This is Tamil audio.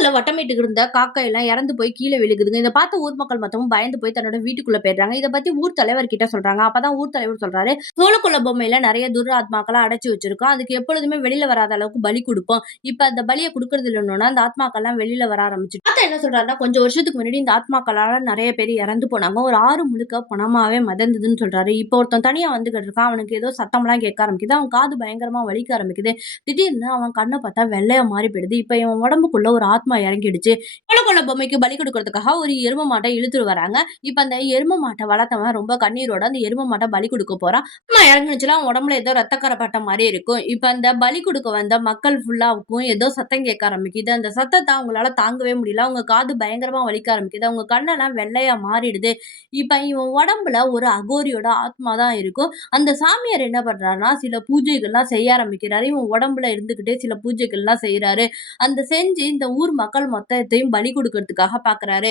காத்துல வட்டமிட்டு இருந்த காக்கை எல்லாம் இறந்து போய் கீழே விழுகுதுங்க. இத பார்த்த ஊர் மக்கள் மொத்தமும் பயந்து போய் தன்னோட வீட்டுக்குள்ள போயிடுறாங்க. இத பத்தி ஊர் தலைவர் கிட்ட சொல்றாங்க. அப்பதான் ஊர் தலைவர் சொல்றாரு, "சோளக்குள்ள பொம்மையில நெறைய துராத்மாக்கள அடைச்சு வச்சிருக்கோம். அதுக்கு எப்பொழுதுமே வெளியில வராத அளவுக்கு பலி குடுப்போம். இப்ப அந்த பலிய குடுக்கறது இல்லன்னோன, அந்த ஆத்மாக்கள்லாம் வெளியில வர ஆரம்பிச்சுருச்சு." தாத்தா என்ன சொல்றாருன்னா, கொஞ்சம் வருஷத்துக்கு முன்னாடி இந்த ஆத்மாக்களால நெறைய பேர் இறந்து போனாங்க. ஒரு ஆறு முழுக்க பணமாவே மிதந்ததுன்னு சொல்றாரு. இப்ப ஒருத்தன் தனியா வந்துகிட்டு இருக்கான். அவனுக்கு ஏதோ சத்தம்லாம் கேட்க ஆரம்பிக்குது. அவன் காது பயங்கரமா வலிக்க ஆரம்பிக்குது. திடீர்னு அவன் கண்ண பார்த்தா வெள்ளையா மாறி போயிடுது. இப்ப இவன் உடம்புக்குள்ள ஒரு ஆத்மா இறங்கிடுச்சு. கொல பொம்மைக்கு பலி கொடுக்கறதுக்காக ஒரு எரும மாட்ட இழுத்துட்டு வராங்க. இப்ப அந்த எரும மாட்ட வளர்த்தவன் ரொம்ப கண்ணீரோட அந்த எரும மாட்ட பலி குடுக்க போறான். ஆத்மா இறங்குனுச்சுல அவன் உடம்புல ஏதோ ரத்தக்கரை பட்ட மாரி இருக்கும். இப்ப அந்த பலி குடுக்க வந்த மக்கள் ஃபுல்லாவுக்கும் ஏதோ சத்தம் கேட்க ஆரம்பிக்குது. அந்த சத்தத்த அவங்களால தாங்கவே முடியல. அவங்க காது பயங்கரமா வலிக்க ஆரம்பிக்குது. அவங்க கண்ணெல்லாம் வெள்ளையா மாறிடுது. இப்ப இவன் உடம்புல ஒரு அகோரியோட ஆத்மா தான் இருக்கும். அந்த சாமியார் என்ன பண்றாருன்னா, சில பூஜைகள்லாம் செய்ய ஆரம்பிக்கிறாரு. இவன் உடம்புல இருந்துகிட்டே சில பூஜைகள்லாம் செய்றாரு. அந்த செஞ்சு இந்த ஊர் மக்கள் மொத்தத்தையும் பலி குடுக்கறதுக்காக பாக்குறாரு.